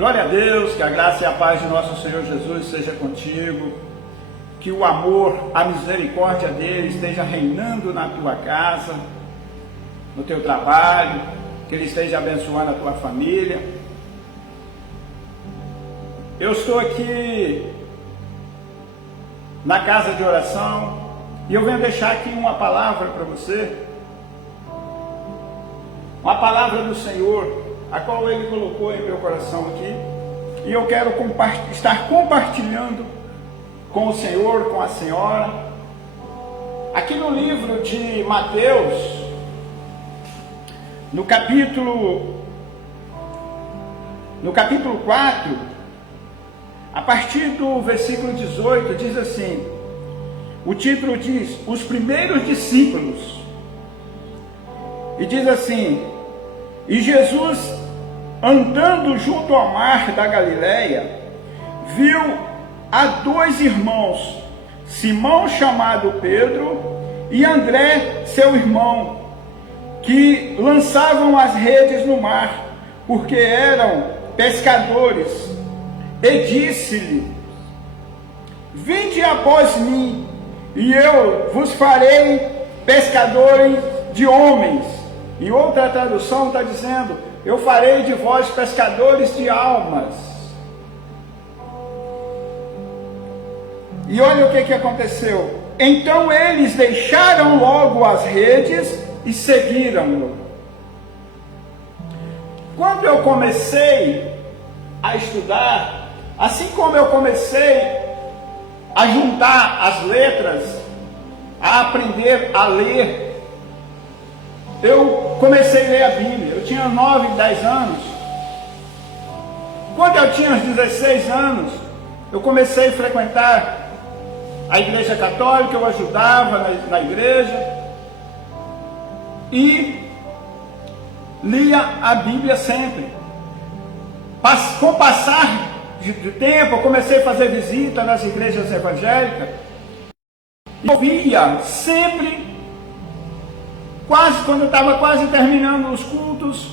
Glória a Deus, que a graça e a paz de nosso Senhor Jesus seja contigo, que o amor, a misericórdia dele esteja reinando na tua casa, no teu trabalho, que ele esteja abençoando a tua família. Eu estou aqui na casa de oração e eu venho deixar aqui uma palavra para você, uma palavra do Senhor, a qual ele colocou em meu coração aqui, e eu quero estar compartilhando com o Senhor, com a senhora, aqui no livro de Mateus, no capítulo 4, a partir do versículo 18, diz assim, o título diz, os primeiros discípulos, e diz assim, e Jesus, andando junto ao mar da Galileia, viu a dois irmãos, Simão chamado Pedro e André seu irmão, que lançavam as redes no mar, porque eram pescadores, e disse-lhe, vinde após mim, e eu vos farei pescadores de homens. E outra tradução está dizendo, eu farei de vós pescadores de almas. E olha o que aconteceu. Então eles deixaram logo as redes e seguiram-no. Quando eu comecei a estudar, assim como eu comecei a juntar as letras, a aprender a ler, eu comecei a ler a Bíblia. Eu tinha 9, 10 anos. Quando eu tinha uns 16 anos, eu comecei a frequentar a igreja católica, eu ajudava na igreja e lia a Bíblia sempre. Com o passar do tempo, eu comecei a fazer visita nas igrejas evangélicas e eu via sempre, quando eu estava quase terminando os cultos,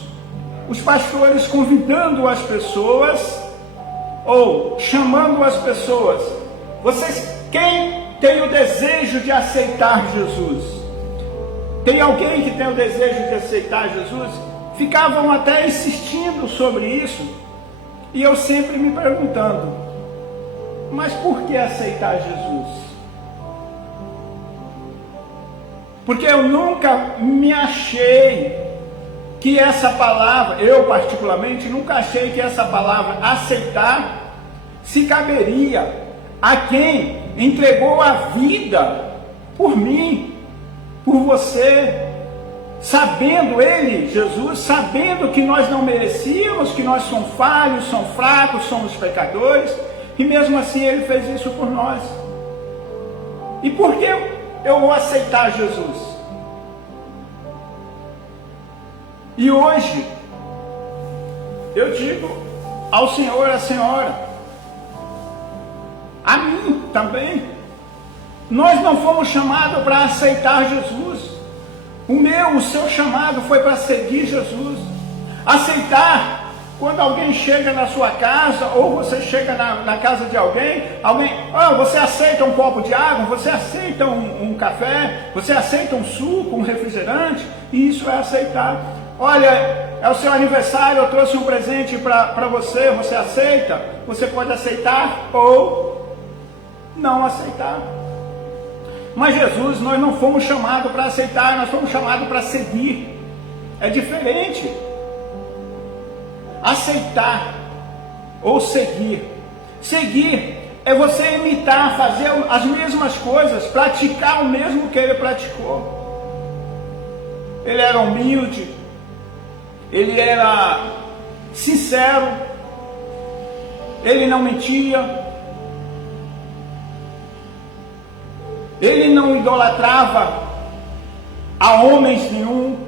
os pastores convidando as pessoas, ou chamando as pessoas, quem tem o desejo de aceitar Jesus? Tem alguém que tem o desejo de aceitar Jesus? Ficavam até insistindo sobre isso, e eu sempre me perguntando, mas por que aceitar Jesus? Porque eu nunca me achei que essa palavra, eu particularmente, nunca achei que essa palavra aceitar se caberia a quem entregou a vida por mim, por você, sabendo ele, Jesus, sabendo que nós não merecíamos, que nós somos falhos, somos fracos, somos pecadores, e mesmo assim ele fez isso por nós. E por que eu vou aceitar Jesus? E hoje, eu digo ao Senhor, à senhora, a mim também, nós não fomos chamados para aceitar Jesus. O seu chamado foi para seguir Jesus. Aceitar, quando alguém chega na sua casa, ou você chega na casa de alguém, você aceita um copo de água, você aceita um café, você aceita um suco, um refrigerante, e isso é aceitar. Olha, é o seu aniversário, eu trouxe um presente para você, você aceita? Você pode aceitar ou não aceitar. Mas Jesus, nós não fomos chamados para aceitar, nós fomos chamados para seguir. É diferente. Aceitar ou seguir. Seguir é você imitar, fazer as mesmas coisas, praticar o mesmo que ele praticou. Ele era humilde, ele era sincero, ele não mentia, ele não idolatrava a homens nenhum.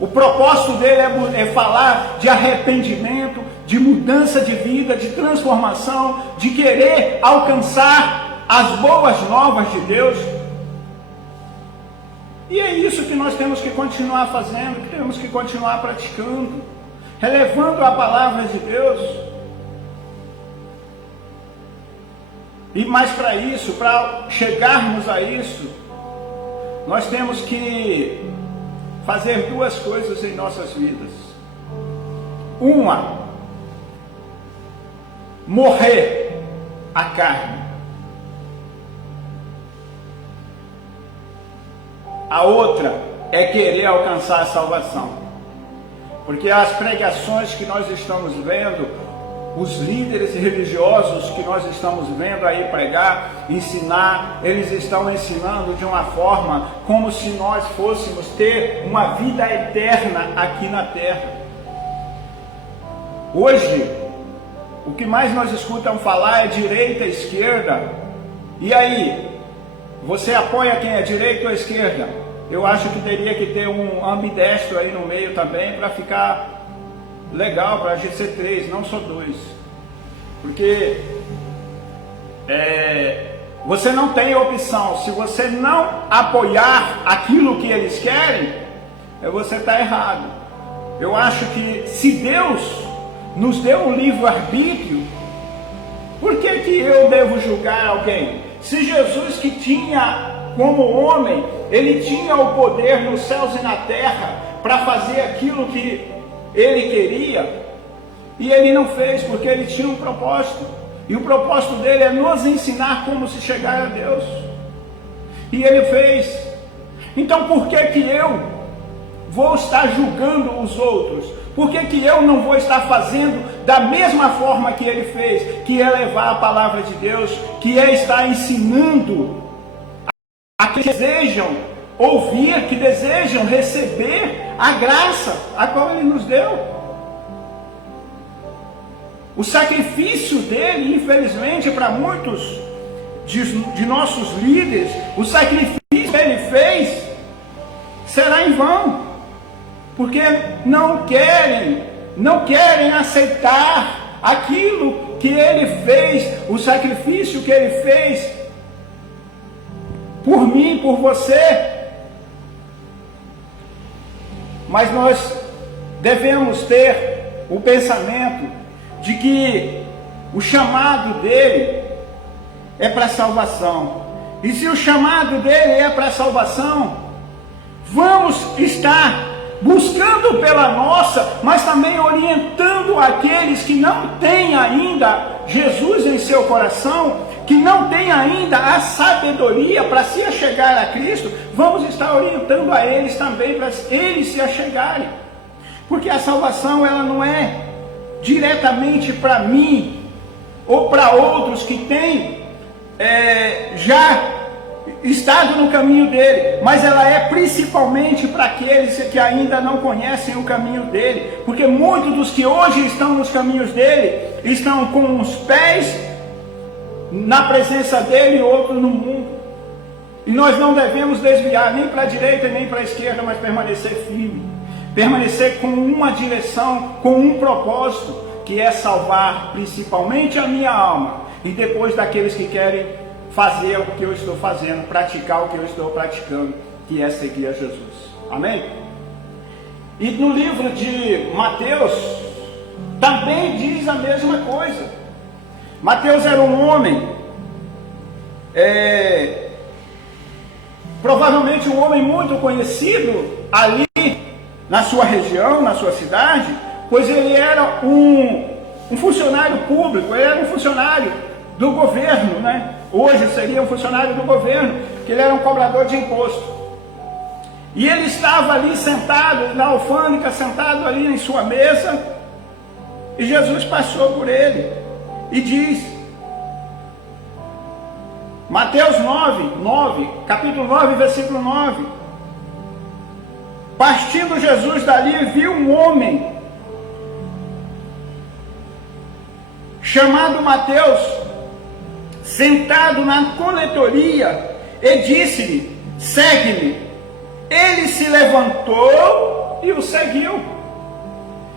O propósito dele é falar de arrependimento, de mudança de vida, de transformação, de querer alcançar as boas novas de Deus. E é isso que nós temos que continuar fazendo, que temos que continuar praticando, relevando a palavra de Deus. E mais para isso, para chegarmos a isso, nós temos que fazer duas coisas em nossas vidas. Uma, morrer a carne. A outra é querer alcançar a salvação. Porque as pregações que nós estamos vendo, os líderes religiosos que nós estamos vendo aí pregar, ensinar, eles estão ensinando de uma forma como se nós fôssemos ter uma vida eterna aqui na terra. Hoje, o que mais nós escutamos falar é direita, esquerda. E aí, você apoia quem é direita ou esquerda? Eu acho que teria que ter um ambidestro aí no meio também para ficar legal, para a gente ser 3, não só 2. Porque você não tem opção. Se você não apoiar aquilo que eles querem, você está errado. Eu acho que se Deus nos deu um livre-arbítrio, por que eu devo julgar alguém? Se Jesus, que tinha como homem, ele tinha o poder nos céus e na terra para fazer aquilo que ele queria, e ele não fez porque ele tinha um propósito, e o propósito dele é nos ensinar como se chegar a Deus, e ele fez. Então por que eu vou estar julgando os outros? Por que eu não vou estar fazendo da mesma forma que ele fez, que é levar a palavra de Deus, que é estar ensinando a que desejam ouvir, que desejam receber a graça a qual ele nos deu? O sacrifício dele, infelizmente, para muitos de nossos líderes, o sacrifício que ele fez será em vão. Porque não querem aceitar aquilo que ele fez, o sacrifício que ele fez por mim, por você. Mas nós devemos ter o pensamento de que o chamado dele é para salvação. E se o chamado dele é para salvação, vamos estar buscando pela nossa, mas também orientando aqueles que não têm ainda Jesus em seu coração, que não têm ainda a sabedoria para se achegar a Cristo. Vamos estar orientando a eles também, para eles se achegarem. Porque a salvação, ela não é diretamente para mim, ou para outros que têm já estado no caminho dele, mas ela é principalmente para aqueles que ainda não conhecem o caminho dele, porque muitos dos que hoje estão nos caminhos dele, estão com os pés na presença dele e outros no mundo, e nós não devemos desviar nem para a direita nem para a esquerda, mas permanecer firme, permanecer com uma direção, com um propósito, que é salvar principalmente a minha alma, e depois daqueles que querem fazer o que eu estou fazendo, praticar o que eu estou praticando, que é seguir a Jesus. Amém? E no livro de Mateus, também diz a mesma coisa. Mateus era um homem, provavelmente um homem muito conhecido ali na sua região, na sua cidade, pois ele era um funcionário público, ele era um funcionário do governo, né? Hoje seria um funcionário do governo, que ele era um cobrador de imposto. E ele estava ali sentado na alfândega, sentado ali em sua mesa, e Jesus passou por ele e diz, Mateus 9, capítulo 9, versículo 9, partindo Jesus dali, viu um homem chamado Mateus, sentado na coletoria, e disse-lhe, segue-me. Ele se levantou e o seguiu.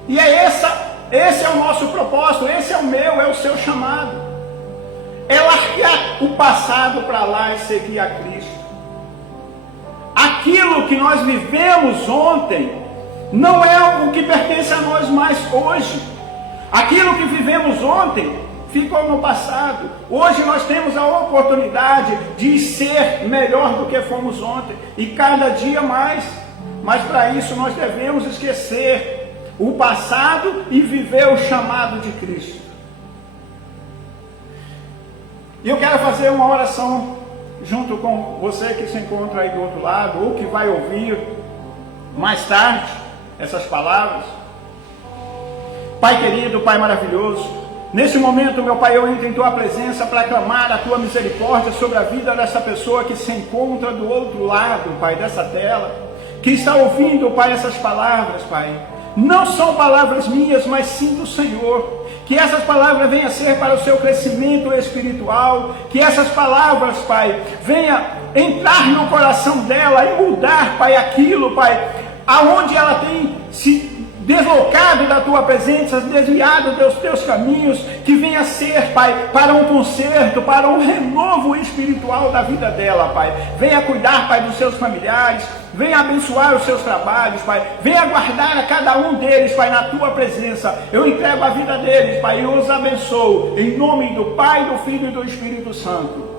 E esse é o nosso propósito, esse é o meu, é o seu chamado. É largar o passado para lá e seguir a Cristo. Aquilo que nós vivemos ontem não é algo que pertence a nós mais hoje. Aquilo que vivemos ontem ficou no passado. Hoje nós temos a oportunidade de ser melhor do que fomos ontem, e cada dia mais. Mas para isso nós devemos esquecer o passado e viver o chamado de Cristo. E eu quero fazer uma oração junto com você que se encontra aí do outro lado, ou que vai ouvir mais tarde essas palavras. Pai querido, Pai maravilhoso, nesse momento, meu Pai, eu entro em Tua presença para clamar a Tua misericórdia sobre a vida dessa pessoa que se encontra do outro lado, Pai, dessa tela, que está ouvindo, Pai, essas palavras, Pai. Não são palavras minhas, mas sim do Senhor. Que essas palavras venham a ser para o seu crescimento espiritual. Que essas palavras, Pai, venham entrar no coração dela e mudar, Pai, aquilo, Pai, aonde ela tem se deslocado da Tua presença, desviado dos Teus caminhos, que venha ser, Pai, para um conserto, para um renovo espiritual da vida dela, Pai. Venha cuidar, Pai, dos seus familiares, venha abençoar os seus trabalhos, Pai. Venha guardar a cada um deles, Pai, na Tua presença. Eu entrego a vida deles, Pai, e os abençoo, em nome do Pai, do Filho e do Espírito Santo.